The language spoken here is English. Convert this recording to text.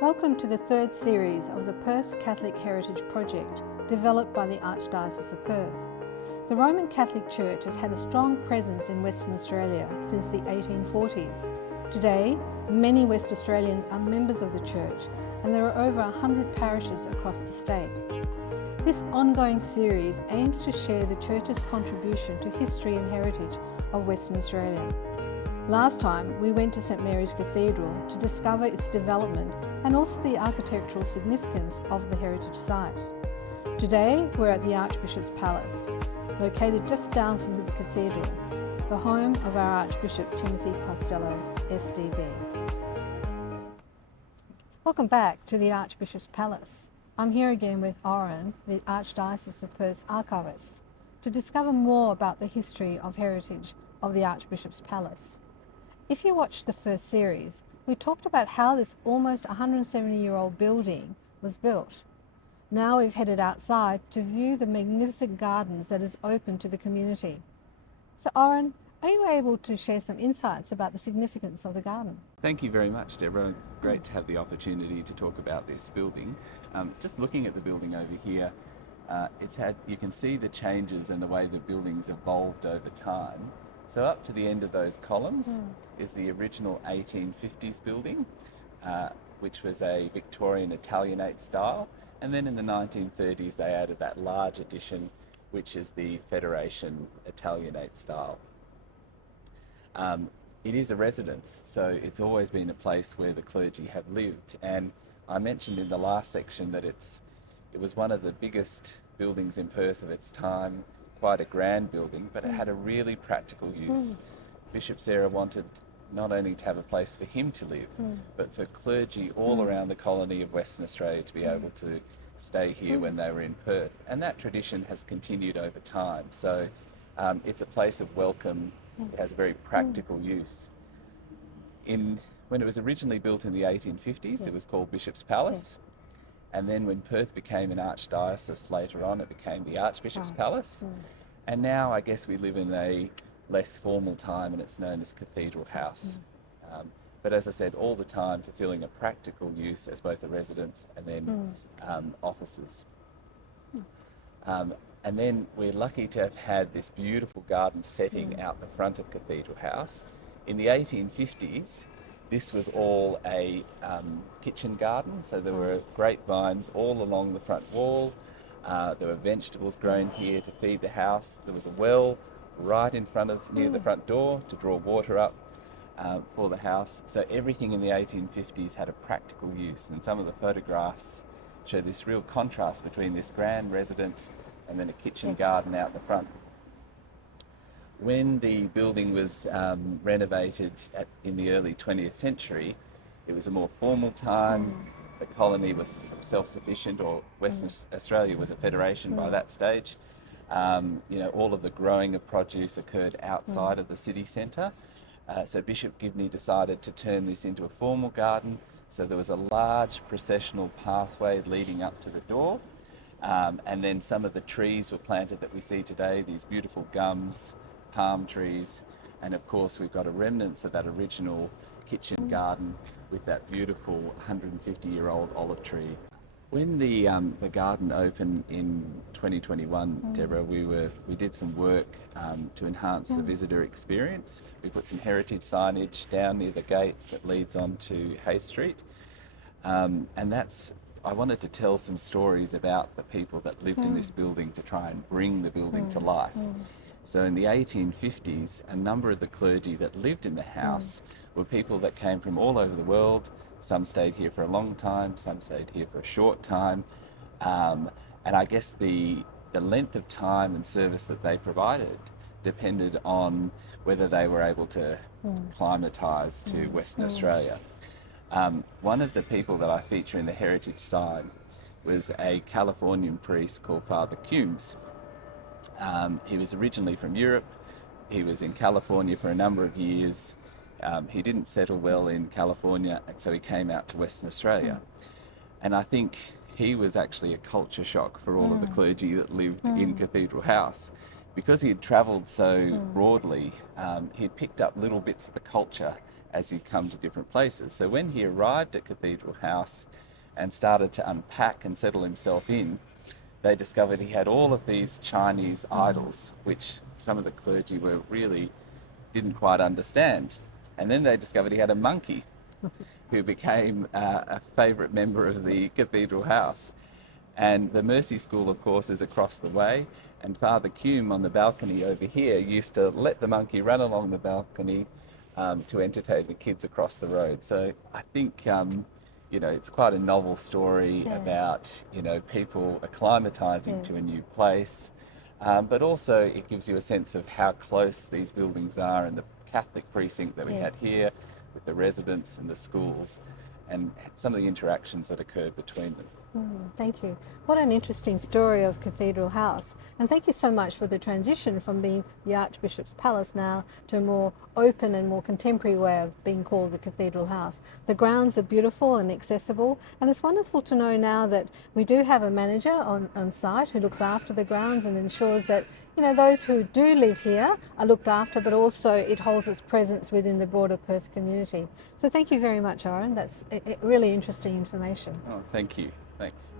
Welcome to the third series of the Perth Catholic Heritage Project, developed by the Archdiocese of Perth. The Roman Catholic Church has had a strong presence in Western Australia since the 1840s. Today, many West Australians are members of the Church, and there are over 100 parishes across the state. This ongoing series aims to share the Church's contribution to history and heritage of Western Australia. Last time, we went to St Mary's Cathedral to discover its development and also the architectural significance of the heritage site. Today, we're at the Archbishop's Palace, located just down from the Cathedral, the home of our Archbishop Timothy Costello, SDB. Welcome back to the Archbishop's Palace. I'm here again with Odhran, the Archdiocese of Perth's Archivist, to discover more about the history of heritage of the Archbishop's Palace. If you watched the first series, we talked about how this almost 170-year-old building was built. Now we've headed outside to view the magnificent gardens that is open to the community. So Odhran, are you able to share some insights about the significance of the garden? Thank you very much, Deborah. Great to have the opportunity to talk about this building. Just looking at the building over here, you can see the changes and the way the building's evolved over time. So up to the end of those columns is the original 1850s building, which was a Victorian Italianate style. And then in the 1930s, they added that large addition, which is the Federation Italianate style. It is a residence, so it's always been a place where the clergy have lived. And I mentioned in the last section that it was one of the biggest buildings in Perth of its time, quite a grand building, but it had a really practical use. Bishop Sarah wanted not only to have a place for him to live, but for clergy all around the colony of Western Australia to be able to stay here when they were in Perth. And that tradition has continued over time. So it's a place of welcome. It has a very practical use. When it was originally built in the 1850s, it was called Bishop's Palace. And then when Perth became an archdiocese later on, it became the Archbishop's Palace. And now I guess we live in a less formal time and it's known as Cathedral House. But as I said, all the time fulfilling a practical use as both a residence and then offices. And then we're lucky to have had this beautiful garden setting out the front of Cathedral House. In the 1850s, this was all a kitchen garden, so there were grapevines all along the front wall. There were vegetables grown here to feed the house. There was a well right in front of, near the front door to draw water up for the house. So everything in the 1850s had a practical use, and some of the photographs show this real contrast between this grand residence and then a kitchen garden out the front. When the building was renovated in the early 20th century, it was a more formal time. The colony was self-sufficient, or Western Australia was a federation by that stage. All of the growing of produce occurred outside of the city centre. So Bishop Gibney decided to turn this into a formal garden. So there was a large processional pathway leading up to the door. And then some of the trees were planted that we see today, these beautiful gums, palm trees, and of course we've got a remnants of that original kitchen garden with that beautiful 150-year-old olive tree. When the garden opened in 2021, Deborah, we did some work to enhance the visitor experience. We put some heritage signage down near the gate that leads onto Hay Street, and I wanted to tell some stories about the people that lived in this building to try and bring the building to life. So in the 1850s, a number of the clergy that lived in the house were people that came from all over the world. Some stayed here for a long time, some stayed here for a short time. And I guess the length of time and service that they provided depended on whether they were able to climatise to Western Australia. One of the people that I feature in the heritage side was a Californian priest called Fr Kums. He was originally from Europe. He was in California for a number of years. He didn't settle well in California, and so he came out to Western Australia. And I think he was actually a culture shock for all of the clergy that lived in Cathedral House. Because he had travelled so broadly, he had picked up little bits of the culture as he'd come to different places. So when he arrived at Cathedral House and started to unpack and settle himself in, they discovered he had all of these Chinese idols, which some of the clergy were really didn't quite understand. And then they discovered he had a monkey who became a favourite member of the Cathedral House. And the Mercy School, of course, is across the way. And Father Kums on the balcony over here used to let the monkey run along the balcony to entertain the kids across the road. So I think, you know, it's quite a novel story about, you know, people acclimatising to a new place. But also it gives you a sense of how close these buildings are and the Catholic precinct that we had here with the residents and the schools and some of the interactions that occurred between them. Thank you. What an interesting story of Cathedral House. And thank you so much for the transition from being the Archbishop's Palace now to a more open and more contemporary way of being called the Cathedral House. The grounds are beautiful and accessible, and it's wonderful to know now that we do have a manager on site who looks after the grounds and ensures that, you know, those who do live here are looked after, but also it holds its presence within the broader Perth community. So thank you very much, Odhran. That's really interesting information. Oh, thank you. Thanks.